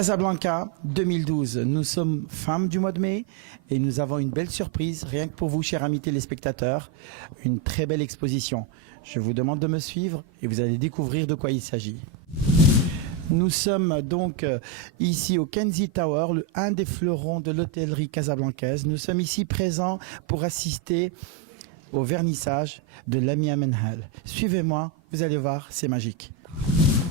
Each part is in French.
Casablanca 2012, nous sommes femmes du mois de mai et nous avons une belle surprise, rien que pour vous, chers amis téléspectateurs, une très belle exposition. Je vous demande de me suivre et vous allez découvrir de quoi il s'agit. Nous sommes donc ici au Kenzie Tower, un des fleurons de l'hôtellerie casablancaise. Nous sommes ici présents pour assister au vernissage de Lamia Menhel. Suivez-moi, vous allez voir, c'est magique.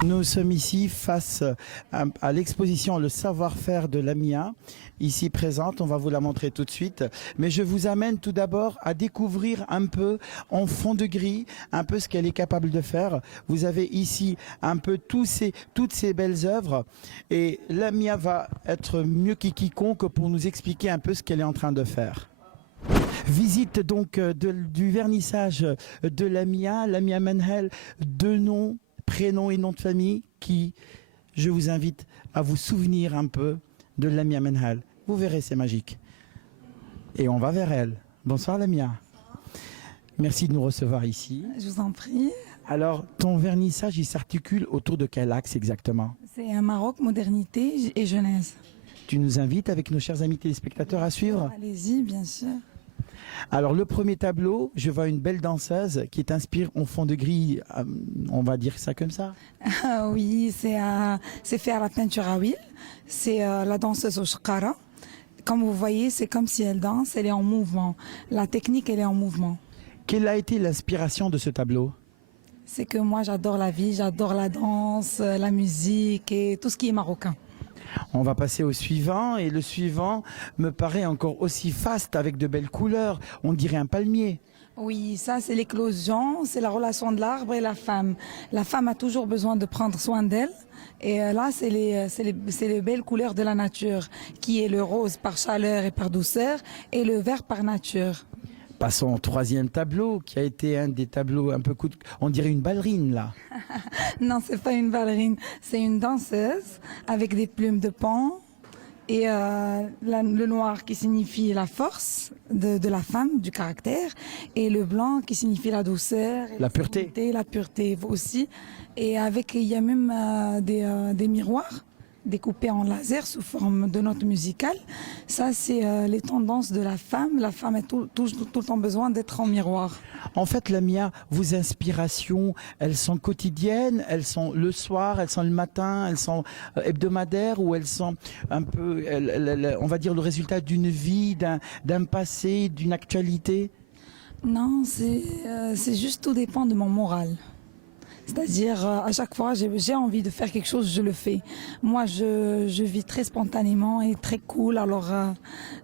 Nous sommes ici face à l'exposition Le savoir-faire de Lamia, ici présente, on va vous la montrer tout de suite. Mais je vous amène tout d'abord à découvrir un peu en fond de gris, un peu ce qu'elle est capable de faire. Vous avez ici un peu toutes ces belles œuvres et Lamia va être mieux que quiconque pour nous expliquer un peu ce qu'elle est en train de faire. Visite donc du vernissage de Lamia Menhel, deux noms, prénom et nom de famille qui, je vous invite à vous souvenir un peu de Lamia Menhel. Vous verrez, c'est magique. Et on va vers elle. Bonsoir Lamia. Merci de nous recevoir ici. Je vous en prie. Alors, ton vernissage, il s'articule autour de quel axe exactement? C'est un Maroc, modernité et jeunesse. Tu nous invites avec nos chers amis téléspectateurs à suivre? Allez-y, bien sûr. Alors le premier tableau, je vois une belle danseuse qui est inspirée en fond de gris, on va dire ça comme ça. Oui, c'est fait à la peinture à huile. C'est la danseuse au shkara. Comme vous voyez, c'est comme si elle danse, elle est en mouvement. La technique, elle est en mouvement. Quelle a été l'inspiration de ce tableau? C'est que moi, j'adore la vie, j'adore la danse, la musique et tout ce qui est marocain. On va passer au suivant et le suivant me paraît encore aussi faste avec de belles couleurs. On dirait un palmier. Oui, ça c'est l'éclosion, c'est la relation de l'arbre et la femme. La femme a toujours besoin de prendre soin d'elle. Et là, c'est les belles couleurs de la nature, qui est le rose par chaleur et par douceur et le vert par nature. Passons au troisième tableau, qui a été un des tableaux un peu on dirait une ballerine là. Non, c'est pas une ballerine, c'est une danseuse avec des plumes de pan et le noir qui signifie la force de la femme, du caractère, et le blanc qui signifie la douceur, la pureté. La pureté aussi. Et il y a même des miroirs découpés en laser sous forme de notes musicales. Ça, c'est les tendances de la femme. La femme a tout le temps besoin d'être en miroir. En fait, Lamia, vos inspirations, elles sont quotidiennes, elles sont le soir, elles sont le matin, elles sont hebdomadaires ou elles sont un peu, on va dire, le résultat d'une vie, d'un passé, d'une actualité? Non, c'est juste tout dépend de mon moral. C'est-à-dire, à chaque fois, j'ai envie de faire quelque chose, je le fais. Moi, je vis très spontanément et très cool. Alors,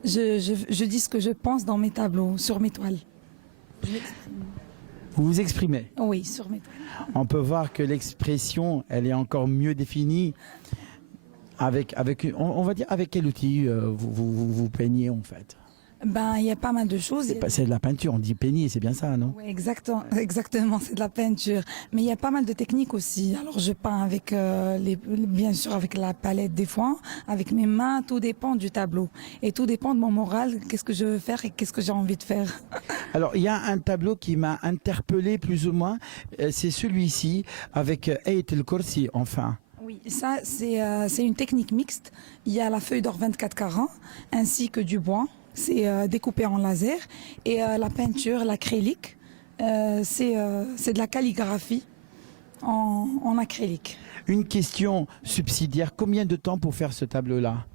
je dis ce que je pense dans mes tableaux, sur mes toiles. Vous vous exprimez? Oui, sur mes toiles. On peut voir que l'expression, elle est encore mieux définie. On va dire, avec quel outil vous peignez en fait? Ben, il y a pas mal de choses. C'est de la peinture, on dit peigner, c'est bien ça, non? Oui, exactement, c'est de la peinture. Mais il y a pas mal de techniques aussi. Alors, je peins avec, bien sûr, avec la palette des fois, avec mes mains. Tout dépend du tableau. Et tout dépend de mon moral, qu'est-ce que je veux faire et qu'est-ce que j'ai envie de faire. Alors, il y a un tableau qui m'a interpellé plus ou moins. C'est celui-ci, avec Ayat el-Kursi, enfin. Oui, ça, c'est une technique mixte. Il y a la feuille d'or 24 carats, ainsi que du bois. C'est découpé en laser. Et la peinture, l'acrylique, c'est de la calligraphie en acrylique. Une question subsidiaire, combien de temps pour faire ce tableau-là?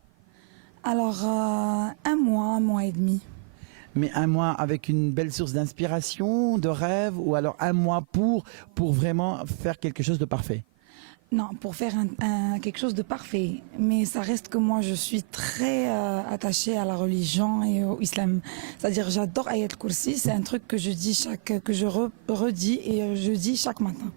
Alors, un mois et demi. Mais un mois avec une belle source d'inspiration, de rêve, ou alors un mois pour vraiment faire quelque chose de parfait? Non, pour faire quelque chose de parfait. Mais ça reste que moi, je suis très attachée à la religion et au islam. C'est-à-dire, j'adore Ayat al-Kursi. C'est un truc que je dis que je redis et je dis chaque matin.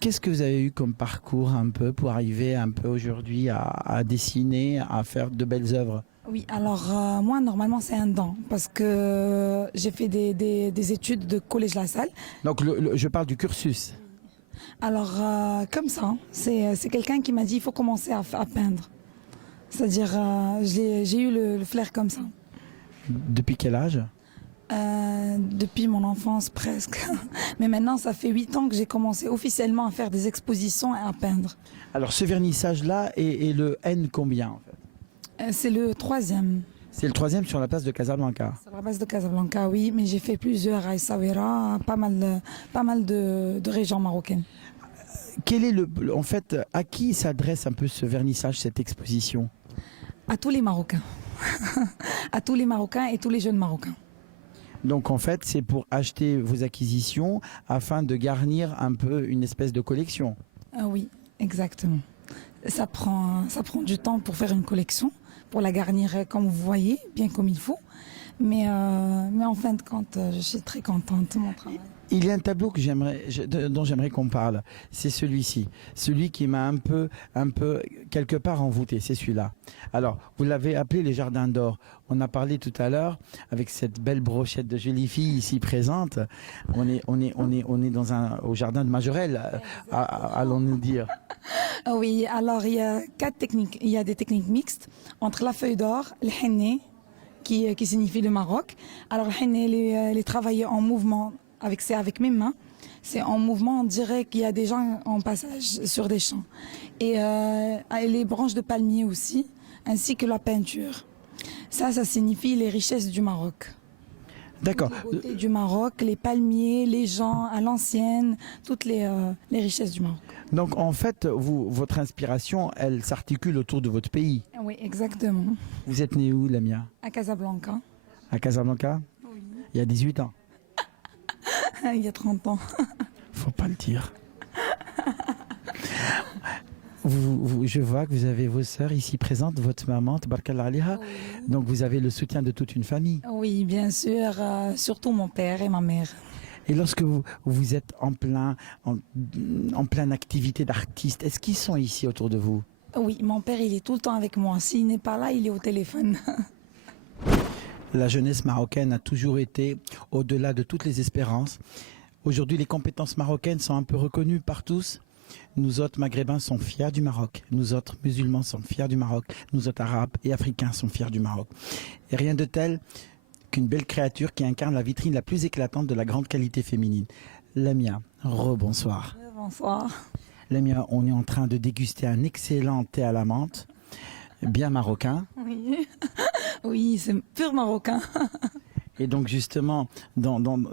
Qu'est-ce que vous avez eu comme parcours un peu pour arriver un peu aujourd'hui à dessiner, à faire de belles œuvres? Oui, alors moi, normalement, c'est un don. Parce que j'ai fait des études de collège La Salle. Donc, je parle du cursus. Alors, comme ça, c'est quelqu'un qui m'a dit il faut commencer à peindre. C'est-à-dire, j'ai eu le flair comme ça. Depuis quel âge? Depuis mon enfance presque. Mais maintenant, ça fait 8 ans que j'ai commencé officiellement à faire des expositions et à peindre. Alors ce vernissage-là est le N combien en fait? C'est le troisième. C'est le troisième sur la place de Casablanca. Sur la base de Casablanca, oui, mais j'ai fait plusieurs à Essaouira, pas mal de régions marocaines. Quel est en fait, à qui s'adresse un peu ce vernissage, cette exposition? À tous les Marocains. À tous les Marocains et tous les jeunes Marocains. Donc en fait, c'est pour acheter vos acquisitions afin de garnir un peu une espèce de collection. Ah oui, exactement. Ça prend du temps pour faire une collection, pour la garnir comme vous voyez, bien comme il faut. Mais en fin de compte, je suis très contente de mon travail. Il y a un tableau dont j'aimerais qu'on parle. C'est celui-ci, celui qui m'a un peu quelque part envoûté. C'est celui-là. Alors, vous l'avez appelé les jardins d'or. On a parlé tout à l'heure avec cette belle brochette de jolies filles ici présentes. On est au jardin de Majorelle, allons-nous dire. Oui, alors il y a 4 techniques. Il y a des techniques mixtes entre la feuille d'or, le henné, qui signifie le Maroc. Alors le henné, les travailler en mouvement. Avec mes mains, c'est en mouvement, on dirait qu'il y a des gens en passage sur des champs. Et les branches de palmier aussi, ainsi que la peinture. Ça signifie les richesses du Maroc. D'accord. La beauté du Maroc, les palmiers, les gens à l'ancienne, toutes les richesses du Maroc. Donc en fait, votre inspiration, elle s'articule autour de votre pays. Oui, exactement. Vous êtes né où, Lamia? À Casablanca. À Casablanca? Oui. Il y a 18 ans. Il y a 30 ans. Faut pas le dire. Je vois que vous avez vos sœurs ici présentes, votre maman, Tabarkallah Aliha. Oui. Donc vous avez le soutien de toute une famille. Oui, bien sûr, surtout mon père et ma mère. Et lorsque vous êtes en pleine activité d'artiste, est-ce qu'ils sont ici autour de vous? Oui, mon père, il est tout le temps avec moi. S'il n'est pas là, il est au téléphone. La jeunesse marocaine a toujours été au-delà de toutes les espérances. Aujourd'hui, les compétences marocaines sont un peu reconnues par tous. Nous autres maghrébins sommes fiers du Maroc. Nous autres musulmans sommes fiers du Maroc. Nous autres arabes et africains sommes fiers du Maroc. Et rien de tel qu'une belle créature qui incarne la vitrine la plus éclatante de la grande qualité féminine. Lamia, rebonsoir. Bonsoir. Lamia, on est en train de déguster un excellent thé à la menthe, bien marocain. Oui, oui, c'est pur marocain. Et donc justement,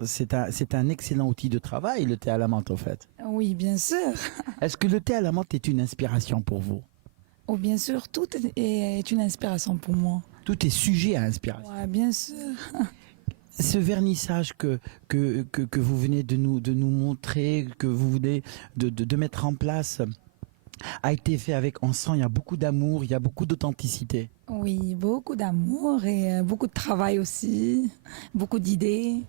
c'est un excellent outil de travail, le thé à la menthe en fait. Oui, bien sûr. Est-ce que le thé à la menthe est une inspiration pour vous? Oh, bien sûr, tout est une inspiration pour moi. Tout est sujet à inspiration. Ouais, bien sûr. Ce vernissage que vous venez de nous montrer, que vous venez de mettre en place, a été fait avec, on sent, il y a beaucoup d'amour, il y a beaucoup d'authenticité. Oui, beaucoup d'amour et beaucoup de travail aussi, beaucoup d'idées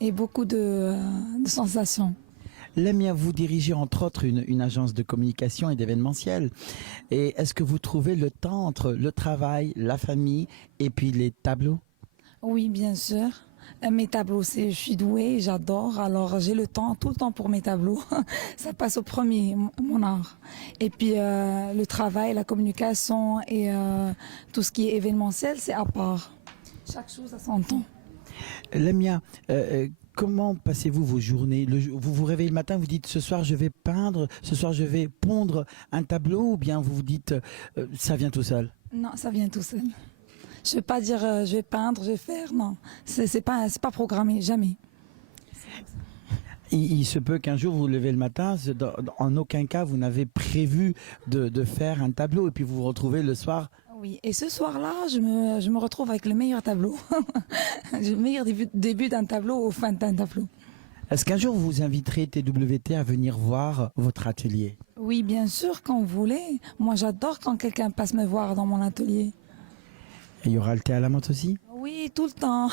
et beaucoup de sensations. Lamia, vous dirigez entre autres une agence de communication et d'événementiel. Et est-ce que vous trouvez le temps entre le travail, la famille et puis les tableaux? Oui, bien sûr. Mes tableaux, je suis douée, j'adore. Alors j'ai le temps, tout le temps pour mes tableaux. Ça passe au premier, mon art. Et puis le travail, la communication et tout ce qui est événementiel, c'est à part. Chaque chose a son temps. Lamia, comment passez-vous vos journées? Vous vous réveillez le matin, vous dites ce soir je vais peindre, ce soir je vais pondre un tableau, ou bien vous vous dites ça vient tout seul? Non, ça vient tout seul. Je ne vais pas dire je vais peindre, je vais faire. Non, c'est pas programmé, jamais. Il se peut qu'un jour vous vous levez le matin, en aucun cas vous n'avez prévu de faire un tableau et puis vous vous retrouvez le soir. Oui, et ce soir-là, je me retrouve avec le meilleur tableau. Le meilleur début d'un tableau au fin d'un tableau. Est-ce qu'un jour vous inviterez TWT à venir voir votre atelier? Oui, bien sûr, quand vous voulez. Moi, j'adore quand quelqu'un passe me voir dans mon atelier. Et il y aura le thé à la menthe aussi? Oui, tout le temps.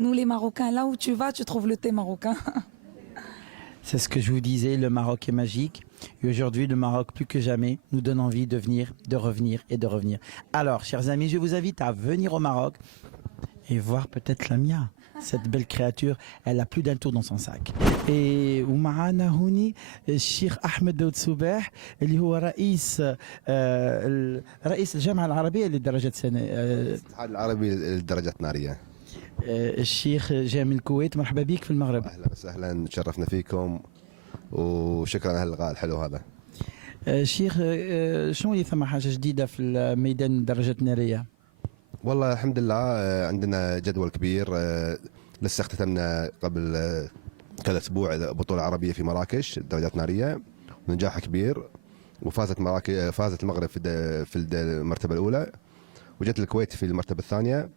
Nous, les Marocains, là où tu vas, tu trouves le thé marocain. C'est ce que je vous disais, le Maroc est magique. Et aujourd'hui, le Maroc, plus que jamais, nous donne envie de venir, de revenir et de revenir. Alors, chers amis, je vous invite à venir au Maroc et voir peut-être Lamia. Cette belle créature, elle a plus d'un tour dans son sac. Et ومعنا هوني الشيخ أحمد داود صباح اللي هو رئيس الجامعة العربية للدرجات الاتحاد العربي للدرجات النارية. الشيخ جاي من الكويت، مرحبا بك في المغرب. اهلا وسهلا، تشرفنا فيكم وشكرا على اللقاء الحلو هذا. الشيخ، شنو اللي ثم حاجة جديدة في الميدان الدرجة النارية؟ والله الحمد لله، عندنا جدول كبير. لسه اختتمنا قبل كذا اسبوع بطوله عربيه في مراكش درجات ناريه، نجاح كبير. وفازت فازت المغرب في المرتبه الاولى، وجت الكويت في المرتبه الثانيه.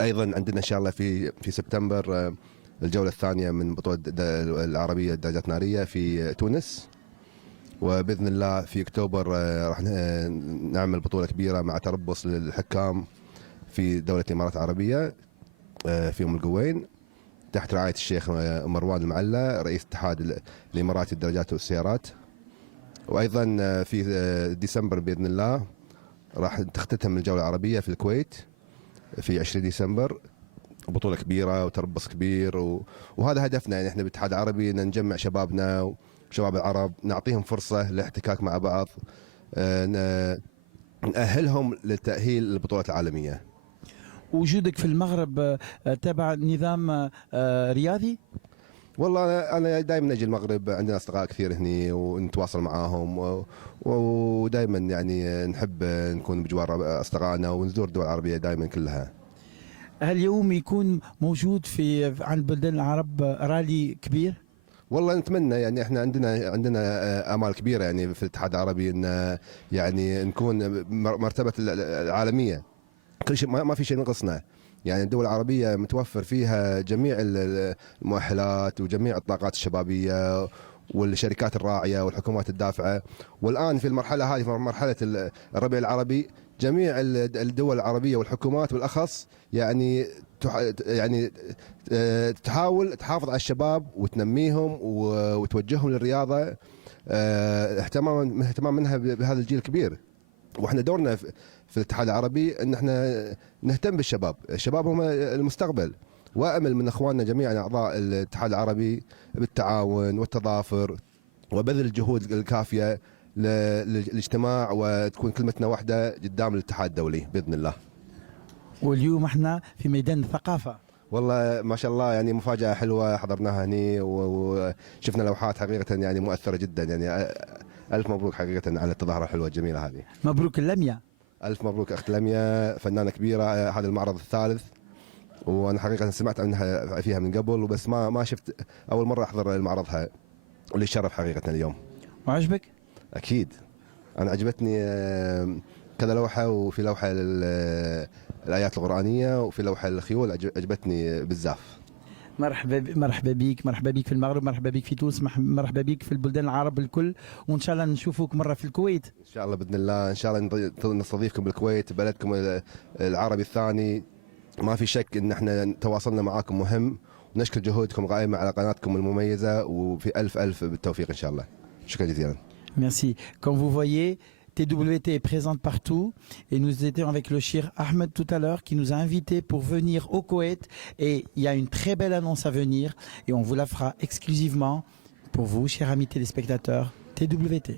ايضا عندنا ان شاء الله في سبتمبر الجوله الثانيه من بطوله العربيه درجات ناريه في تونس. وباذن الله في اكتوبر راح نعمل بطوله كبيره مع تربص للحكام في دوله الامارات العربيه في ام القوين، تحت رعايه الشيخ مروان المعلى رئيس اتحاد الاماراتي للدرجات والسيارات. وايضا في ديسمبر باذن الله راح تختتم الجوله العربيه في الكويت في 20 ديسمبر، بطوله كبيره وتربص كبير وهذا هدفنا. يعني احنا بالاتحاد العربي ان نجمع شبابنا وشباب العرب، نعطيهم فرصه للاحتكاك مع بعض، نأهلهم للتأهيل للبطولات العالمية. وجودك في المغرب تبع نظام رياضي؟ والله أنا دائما أجي المغرب، عندنا أصدقاء كثير هني ونتواصل معاهم، ودائما يعني نحب نكون بجوار أصدقائنا ونزور الدول العربية دائما كلها. هل اليوم يكون موجود في عند بلدان العرب رالي كبير؟ والله نتمنى، يعني احنا عندنا امال كبيره يعني في الاتحاد العربي ان يعني نكون مرتبه العالميه. كل شيء ما في شيء نقصنا. يعني الدول العربيه متوفر فيها جميع المؤهلات وجميع الطاقات الشبابيه والشركات الراعيه والحكومات الدافعه. والان في المرحله هذه، في مرحله الربيع العربي، جميع الدول العربيه والحكومات بالاخص يعني تحاول تحافظ على الشباب وتنميهم وتوجههم للرياضه، اهتمام منها بهذا الجيل الكبير. واحنا دورنا في الاتحاد العربي ان احنا نهتم بالشباب، الشباب هم المستقبل. وامل من اخواننا جميعا اعضاء الاتحاد العربي بالتعاون والتضافر وبذل الجهود الكافيه للاجتماع، وتكون كلمتنا واحده قدام الاتحاد الدولي باذن الله. واليوم احنا في ميدان الثقافة. والله ما شاء الله، يعني مفاجأة حلوة حضرناها هني وشفنا لوحات حقيقة يعني مؤثرة جدا. يعني ألف مبروك حقيقة على التظاهرة الحلوة الجميلة هذه. مبروك اللمية. ألف مبروك أخت لميا، فنانة كبيرة. هذا المعرض الثالث، وأنا حقيقة سمعت عنها فيها من قبل، وبس ما شفت، أول مرة أحضر معرضها، واللي شرف حقيقة اليوم. وعجبك؟ أكيد أنا عجبتني كذا لوحة، وفي لوحة الآيات القرآنية، وفي لوحة الخيول عجبتني بزاف. مرحبا بك في المغرب، مرحبا بك في تونس، مرحبا بك في البلدان العرب الكل، وان شاء الله نشوفوك مره في الكويت. ان شاء الله باذن الله، ان شاء الله نستضيفكم بالكويت، بلدكم العربي الثاني. ما في شك ان احنا تواصلنا معاكم مهم، ونشكر جهودكم القائمه على قناتكم المميزه، وفي الف بالتوفيق ان شاء الله. شكرا جزيلا. Merci. Comme vous voyez, TWT est présente partout et nous étions avec le Cheikh Ahmed tout à l'heure qui nous a invités pour venir au Koweït, et il y a une très belle annonce à venir et on vous la fera exclusivement pour vous, chers amis téléspectateurs TWT.